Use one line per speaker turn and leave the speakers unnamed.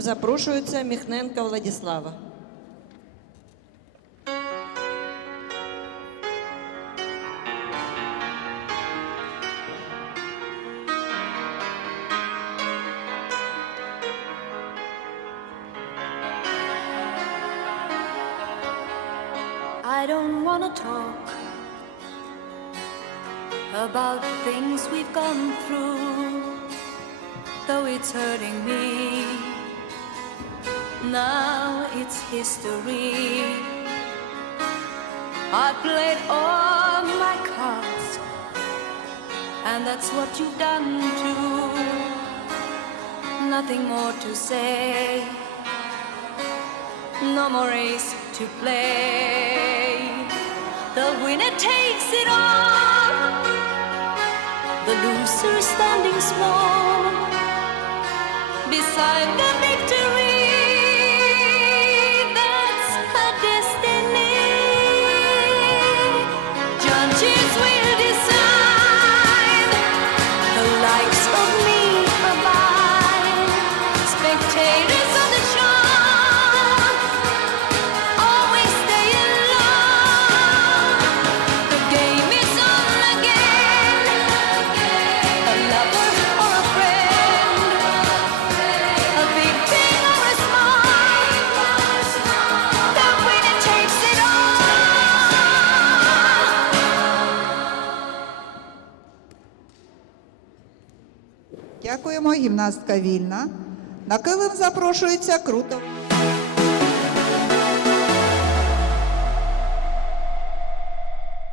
запрошується Міхненка Владислава.
I don't wanna talk about things we've gone through, though it's hurting me. Now it's history. I played all my cards, and that's what you've done too. Nothing more to say no more race to play. The winner takes it all, the loser standing small beside the 接
Дякуємо, гімнастка вільна. На килим запрошується Крутов.